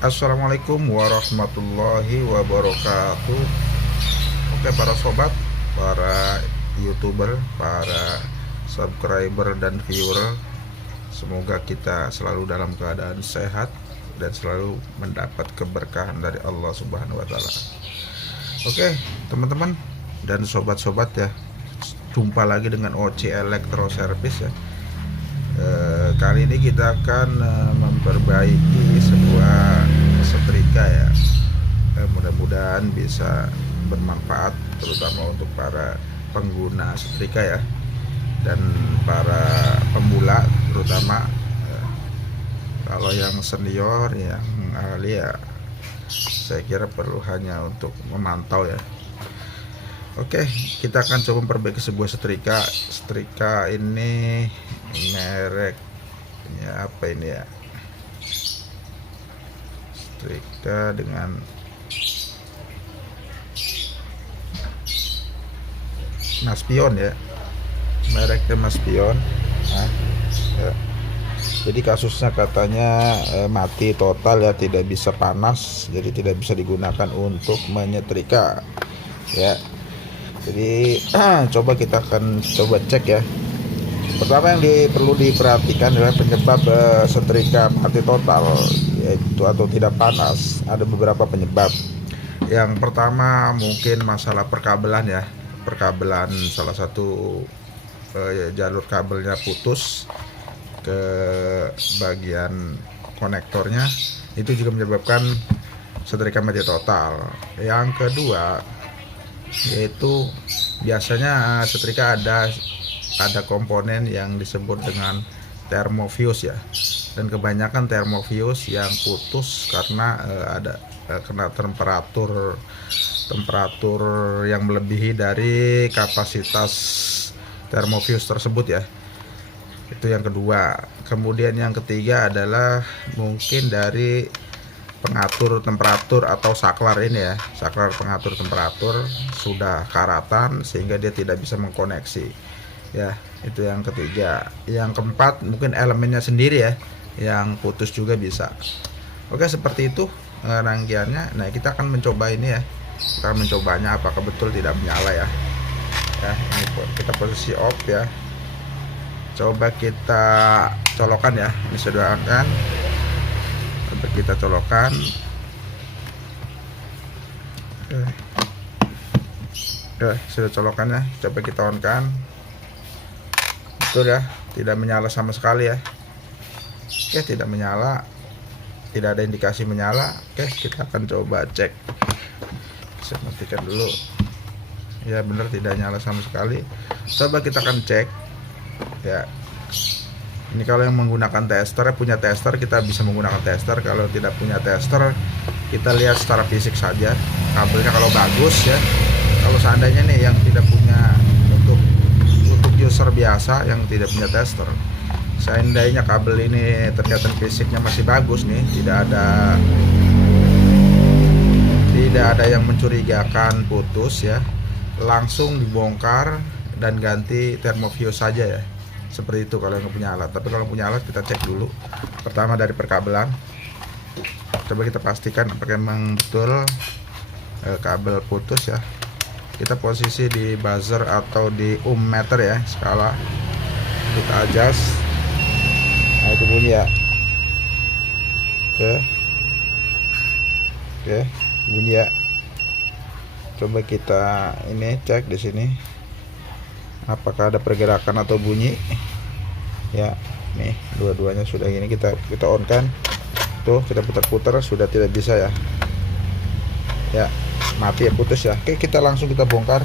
Assalamualaikum warahmatullahi wabarakatuh. Oke para sobat, para youtuber, para subscriber dan viewer, semoga kita selalu dalam keadaan sehat dan selalu mendapat keberkahan dari Allah Subhanahu wa Ta'ala. Oke teman-teman dan sobat-sobat ya, jumpa lagi dengan OC Electro Service ya. Kali ini kita akan memperbaiki sebuah setrika ya. Mudah-mudahan bisa bermanfaat terutama untuk para pengguna setrika ya, dan para pemula terutama. Kalau yang senior, yang ahli ya, saya kira perlu hanya untuk memantau ya. Oke, kita akan coba memperbaiki sebuah setrika. Setrika ini mereknya apa ini ya? Setrika dengan Maspion ya, mereknya Maspion. Nah, ya. Jadi kasusnya katanya mati total ya, tidak bisa panas, jadi tidak bisa digunakan untuk menyetrika ya. Jadi coba kita akan coba cek ya. Pertama yang perlu diperhatikan adalah penyebab setrika mati total, yaitu atau tidak panas. Ada beberapa penyebab. Yang pertama mungkin masalah perkabelan ya. Perkabelan salah satu jalur kabelnya putus ke bagian konektornya, itu juga menyebabkan setrika mati total. Yang kedua yaitu biasanya setrika ada komponen yang disebut dengan thermofuse ya, dan kebanyakan thermofuse yang putus karena ada kena temperatur yang melebihi dari kapasitas thermofuse tersebut ya. Itu yang kedua. Kemudian yang ketiga adalah mungkin dari pengatur temperatur atau saklar ini ya, saklar pengatur temperatur sudah karatan sehingga dia tidak bisa mengkoneksi ya. Itu yang ketiga. Yang keempat mungkin elemennya sendiri ya yang putus juga bisa. Oke, seperti itu rangkaiannya. Nah, kita akan mencoba ini ya, kita akan mencobanya apakah betul tidak menyala ya. Ya, ini kita posisi off ya. Coba kita colokan ya, ini sudah akan kita colokan. Sudah colokan ya, coba kita on kan. Betul ya, tidak menyala sama sekali ya. Oke, tidak menyala, tidak ada indikasi menyala. Oke, kita akan coba cek. Saya matikan dulu ya, benar tidak nyala sama sekali. Coba kita akan cek ya. Ini kalau yang menggunakan tester, punya tester, kita bisa menggunakan tester. Kalau tidak punya tester, kita lihat secara fisik saja kabelnya kalau bagus ya. Kalau seandainya nih yang tidak punya, untuk user biasa yang tidak punya tester, seandainya kabel ini ternyata fisiknya masih bagus nih, tidak ada yang mencurigakan putus ya, langsung dibongkar dan ganti thermofuse saja ya. Seperti itu kalau yang punya alat. Tapi kalau punya alat, kita cek dulu pertama dari perkabelan. Coba kita pastikan apakah memang betul kabel putus ya. Kita posisi di buzzer atau di meter ya, skala kita adjust. Nah, itu bunyi ya. Oke, bunyi ya. Coba kita ini cek di sini apakah ada pergerakan atau bunyi ya. Nih dua-duanya sudah gini, kita on kan tuh, kita putar-putar sudah tidak bisa ya, mati ya, putus ya. Oke, kita langsung kita bongkar.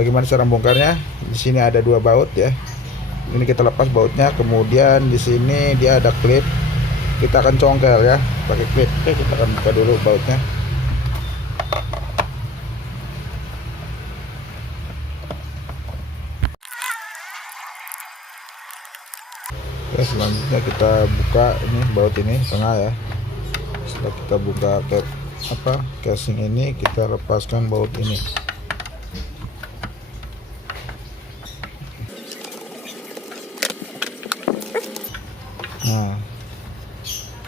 Bagaimana cara bongkarnya? Di sini ada dua baut ya, ini kita lepas bautnya, kemudian di sini dia ada klip, kita akan congkel ya pakai klip. Oke, kita akan buka dulu bautnya. Ya, selanjutnya kita buka ini baut ini tengah ya. Setelah kita buka casing ini, kita lepaskan baut ini. Nah,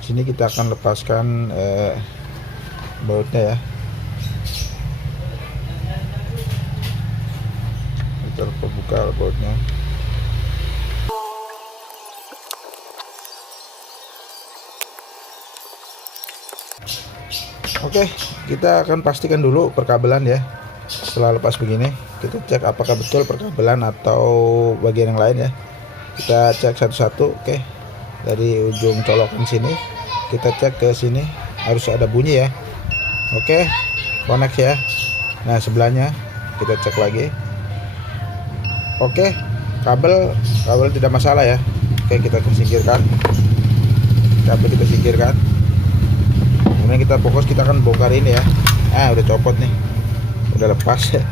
Sini kita akan lepaskan bautnya ya. Kita buka bautnya. Oke, kita akan pastikan dulu perkabelan ya. Setelah lepas begini, kita cek apakah betul perkabelan atau bagian yang lain ya. Kita cek satu-satu. Oke, dari ujung colokan sini kita cek ke sini, harus ada bunyi ya. Oke, connect ya. Nah, sebelahnya kita cek lagi. Oke, kabel tidak masalah ya. Oke, kita singkirkan. Kabel kita singkirkan. Kemudian kita fokus, kita akan bongkar ini ya. Udah copot nih, udah lepas ya.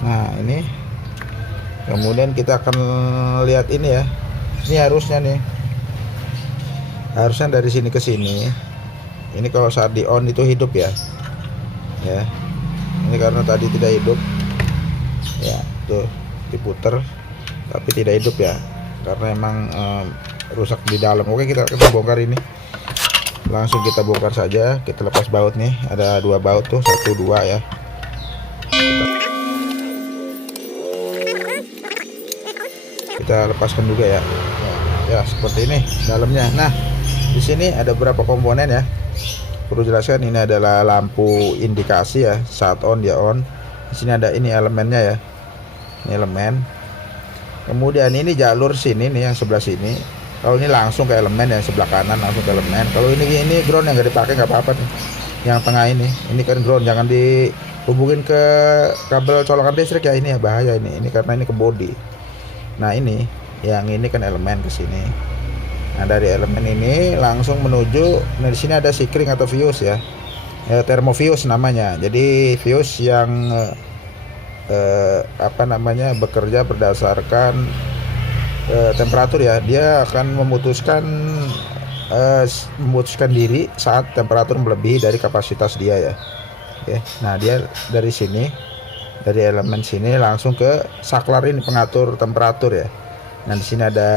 Nah, ini kemudian kita akan lihat ini ya. Ini harusnya dari sini ke sini. Ini kalau saat di on itu hidup ya. Ini karena tadi tidak hidup ya, tuh diputer tapi tidak hidup ya, karena emang rusak di dalam. Oke, kita bongkar ini. Langsung kita bongkar saja. Kita lepas baut nih, ada 2 baut tuh, 1 2 ya. Kita lepaskan juga ya. Ya, seperti ini dalamnya. Nah, di sini ada beberapa komponen ya. Perlu jelaskan, ini adalah lampu indikasi ya, saat on dia on. Di sini ada ini elemennya ya. Ini elemen. Kemudian ini jalur sini nih, yang sebelah sini. Kalau ini langsung ke elemen yang sebelah kanan, langsung ke elemen. Kalau ini ground yang nggak dipakai nggak apa-apa nih. Yang tengah ini kan ground, jangan dihubungin ke kabel colokan listrik ya, ini ya bahaya ini. Ini karena ini ke body. Nah, ini yang ini kan elemen ke sini. Nah, dari elemen ini langsung menuju. Nah, di sini ada sikring atau fuse ya. Thermofuse namanya. Jadi fuse yang bekerja berdasarkan temperatur ya. Dia akan memutuskan diri saat temperatur melebihi dari kapasitas dia ya. Oke. Nah, dia dari sini, dari elemen sini langsung ke saklar ini, pengatur temperatur ya. Nah, di sini ada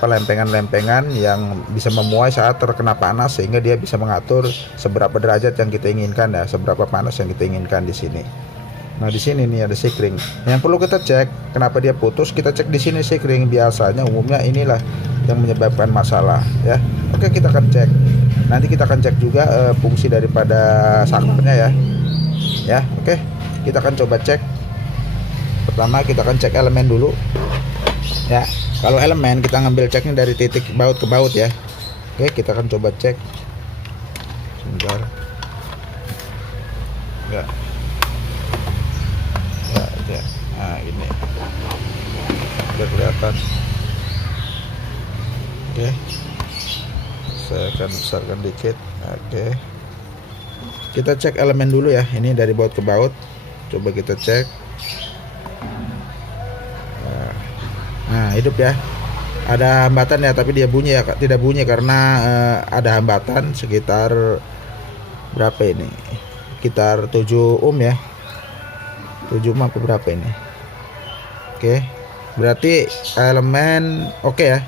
lempengan-lempengan yang bisa memuai saat terkena panas, sehingga dia bisa mengatur seberapa derajat yang kita inginkan ya, seberapa panas yang kita inginkan di sini. Nah, di sini nih ada sikring. Yang perlu kita cek, kenapa dia putus? Kita cek di sini sikring. Biasanya umumnya inilah yang menyebabkan masalah ya. Oke, kita akan cek. Nanti kita akan cek juga fungsi daripada saklarnya ya. Ya, oke. Kita akan coba cek. Pertama kita akan cek elemen dulu. Ya, kalau elemen kita ngambil ceknya dari titik baut ke baut ya. Oke, kita akan coba cek. Sebentar. Ya. Nah, ini udah kelihatan. Oke, saya akan besarkan dikit. Oke, kita cek elemen dulu ya. Ini dari baut ke baut, coba kita cek. Nah, hidup ya. Ada hambatan ya, tapi dia bunyi ya, tidak bunyi karena ada hambatan sekitar berapa ini, sekitar 7 ohm ya, 7 ohm apa berapa ini. Oke, berarti elemen oke ya.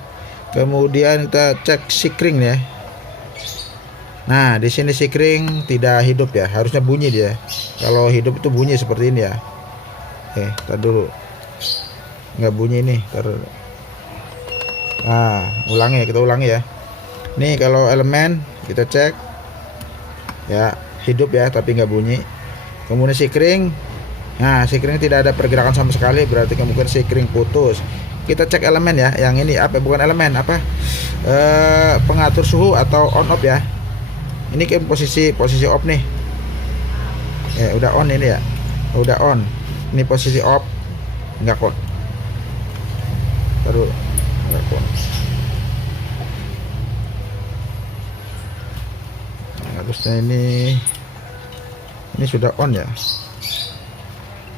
Kemudian kita cek sikring ya. Nah, di sini sikring tidak hidup ya, harusnya bunyi dia. Kalau hidup itu bunyi seperti ini ya. Oke, tar dulu, nggak bunyi nih. Nah, kita ulangi ya. Nih, kalau elemen kita cek ya, hidup ya tapi nggak bunyi. Kemudian sikring. Nah, sikring tidak ada pergerakan sama sekali, berarti mungkin sikring putus. Kita cek elemen ya, yang ini bukan elemen, pengatur suhu atau on off ya. Ini kan posisi off nih. Ya, udah on ini ya. Udah on. Ini posisi off. Enggak kok. Taruh. Enggak kok. Nah, harusnya ini sudah on ya.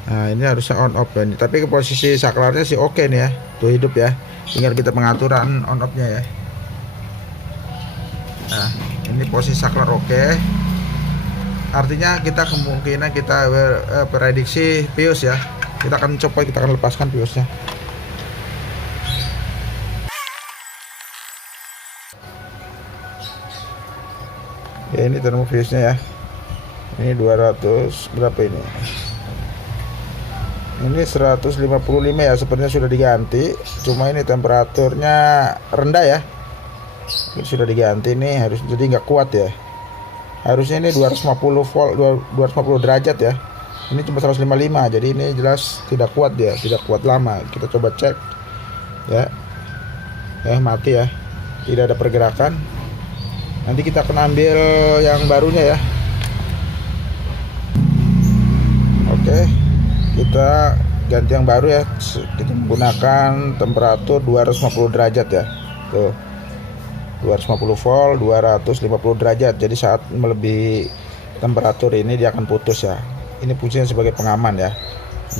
Nah, ini harusnya on off ya. Tapi ke posisi saklarnya sih oke nih ya. Tuh hidup ya. Tinggal kita pengaturan on off-nya ya. Nah, ini posisi saklar oke. Artinya kita kemungkinan kita prediksi fuse ya. Kita akan lepaskan fuse-nya. Ya, ini termofusnya ya. Ini 200 berapa ini? Ini 155 ya, sepertinya sudah diganti. Cuma ini temperaturnya rendah ya. Ini sudah diganti nih, harus jadi nggak kuat ya. Harusnya ini 250 volt, 250 derajat ya. Ini cuma 155, jadi ini jelas tidak kuat dia, tidak kuat lama. Kita coba cek ya. Mati ya, tidak ada pergerakan. Nanti kita akan ambil yang barunya ya. Oke, kita ganti yang baru ya. Kita menggunakan temperatur 250 derajat ya. Tuh, 250 volt, 250 derajat. Jadi saat melebihi temperatur ini dia akan putus ya. Ini fungsinya sebagai pengaman ya.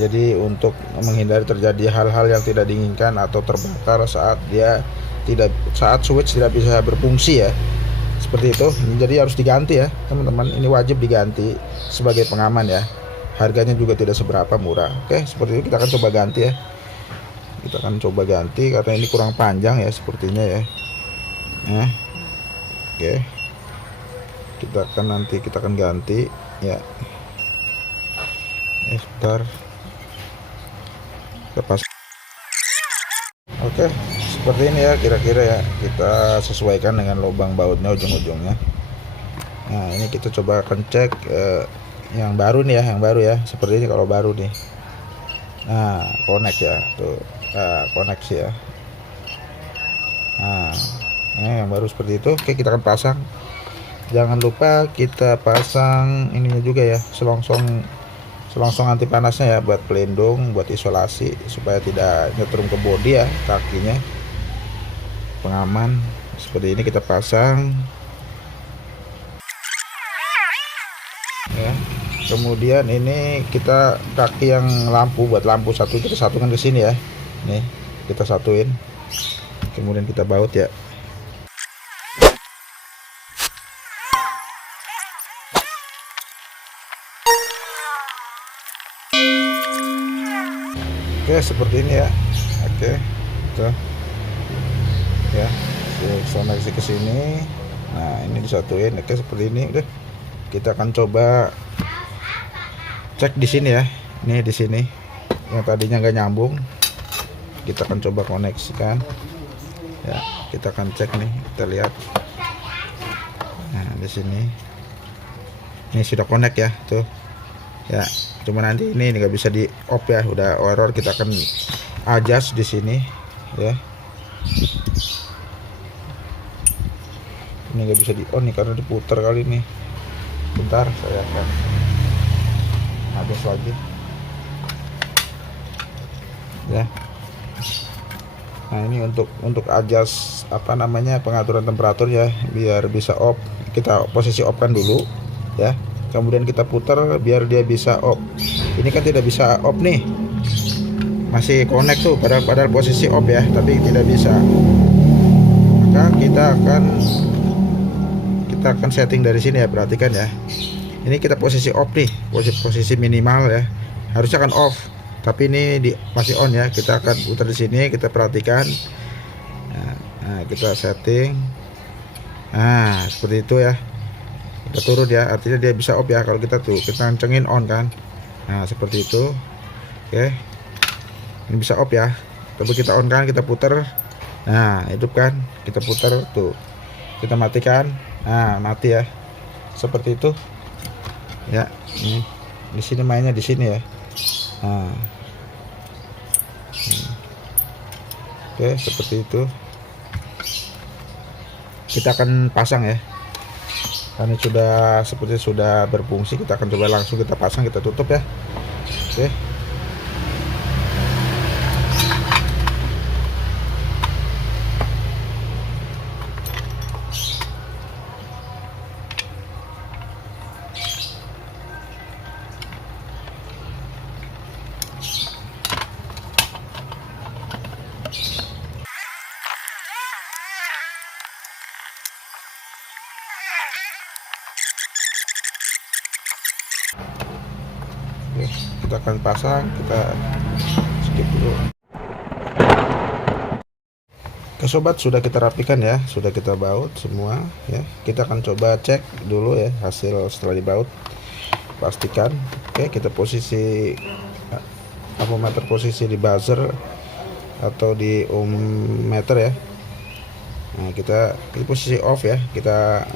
Jadi untuk menghindari terjadi hal-hal yang tidak diinginkan atau terbakar saat switch tidak bisa berfungsi ya. Seperti itu. Jadi harus diganti ya, teman-teman. Ini wajib diganti sebagai pengaman ya. Harganya juga tidak seberapa, murah. Oke, seperti itu kita akan coba ganti ya. Kita akan coba ganti karena ini kurang panjang ya sepertinya ya. Oke. Kita akan ganti ya. Sebentar. Lepas. Oke, seperti ini ya kira-kira ya. Kita sesuaikan dengan lubang bautnya ujung-ujungnya. Nah, ini kita coba akan cek yang baru nih ya, seperti ini kalau baru nih. Nah, connect ya, tuh, koneksi ya. Nah, yang baru seperti itu. Oke, kita akan pasang. Jangan lupa kita pasang ininya juga ya, selongsong anti panasnya ya, buat pelindung, buat isolasi supaya tidak nyetrum ke bodi ya kakinya. Pengaman seperti ini kita pasang. Ya. Kemudian ini kita kaki yang buat lampu satu kita satukan ke sini ya. Nih, kita satuin. Kemudian kita baut ya. Oke, seperti ini ya. Oke. Tuh. Ya. Koneksi ke sini. Nah, ini disatuin. Oke, seperti ini udah. Kita akan coba cek di sini ya. Ini di sini yang tadinya nggak nyambung, kita akan coba koneksikan ya. Kita akan cek nih, kita lihat. Nah, di sini ini sudah connect ya, tuh ya. Cuma nanti ini nggak bisa di off ya, udah error. Kita akan adjust di sini ya. Ini nggak bisa di on nih karena diputar kali ini. Bentar, saya akan adjust lagi ya. Nah, ini untuk adjust pengaturan temperatur ya, biar bisa off. Kita posisi off kan dulu ya, kemudian kita putar biar dia bisa off. Ini kan tidak bisa off nih, masih connect tuh, padahal posisi off ya, tapi tidak bisa. Maka kita akan setting dari sini ya, perhatikan ya. Ini kita posisi off nih, posisi minimal ya, harusnya kan off, tapi ini masih on ya. Kita akan putar di sini, kita perhatikan. Nah, kita setting. Nah, seperti itu ya. Udah turun ya, artinya dia bisa off ya. Kalau kita kencengin on kan. Nah, seperti itu. Oke. Ini bisa off ya. Tapi kita on kan, kita putar. Nah, hidup kan. Kita putar tuh. Kita matikan. Nah, mati ya. Seperti itu. Ya, ini di sini mainnya di sini ya. Nah. Oke, seperti itu. Kita akan pasang ya. Karena seperti sudah berfungsi, kita akan coba langsung kita pasang, kita tutup ya. Oke. Oke, kita akan pasang, kita skip dulu. Oke, Sobat, sudah kita rapikan ya, sudah kita baut semua ya. Kita akan coba cek dulu ya hasil setelah dibaut. Pastikan. Oke, kita posisi meter posisi di buzzer atau di meter ya. Nah, kita posisi off ya. Kita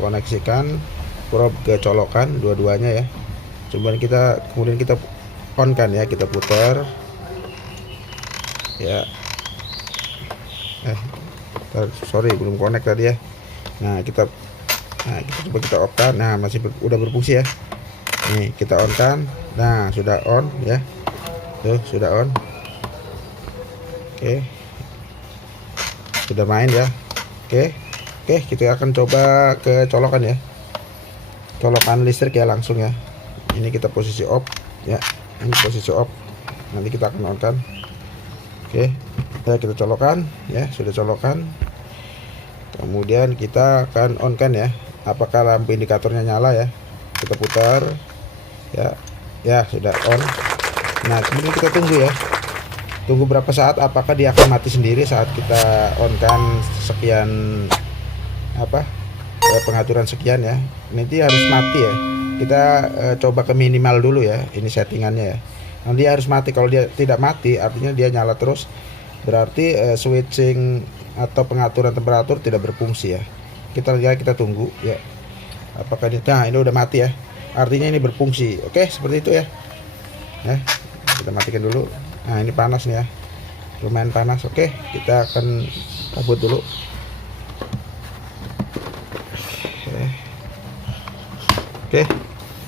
koneksikan probe ke colokan dua-duanya ya. Kemudian kita on kan ya, kita putar ya. Sorry, belum connect tadi ya. Nah, kita coba kita off kan. Nah, udah berfungsi ya. Nih, kita on kan. Nah, sudah on ya. Tuh, sudah on. Oke. Sudah main ya. Oke, kita akan coba ke colokan ya. Colokan listrik ya langsung ya. Ini kita posisi off ya. Ini posisi off. Nanti kita akan on kan. Oke, ya kita colokan ya, sudah colokan. Kemudian kita akan on kan ya. Apakah lampu indikatornya nyala ya? Kita putar ya, sudah on. Nah, kemudian kita tunggu ya. Tunggu berapa saat, apakah dia akan mati sendiri saat kita on kan sekian pengaturan sekian ya. Nanti harus mati ya. Kita coba ke minimal dulu ya. Ini settingannya ya. Nanti harus mati. Kalau dia tidak mati, artinya dia nyala terus. Berarti switching atau pengaturan temperatur tidak berfungsi ya. Kita tunggu ya. Apakah nah ini udah mati ya. Artinya ini berfungsi. Oke, seperti itu ya. Kita matikan dulu. Nah, ini panas nih ya. Lumayan panas. Oke, kita akan cabut dulu.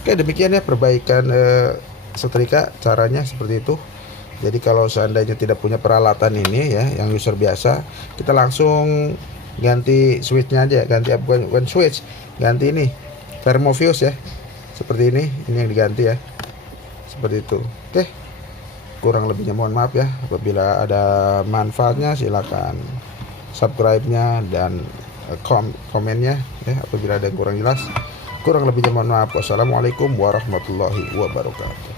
Oke, demikian ya perbaikan setrika, caranya seperti itu. Jadi kalau seandainya tidak punya peralatan ini ya, yang user biasa, kita langsung ganti switchnya aja, bukan switch, ganti ini thermofuse ya, seperti ini yang diganti ya, seperti itu. Oke, kurang lebihnya mohon maaf ya. Apabila ada manfaatnya silakan subscribe-nya dan komennya ya. Apabila ada yang kurang jelas, kurang lebihnya mohon maaf. Wassalamualaikum warahmatullahi wabarakatuh.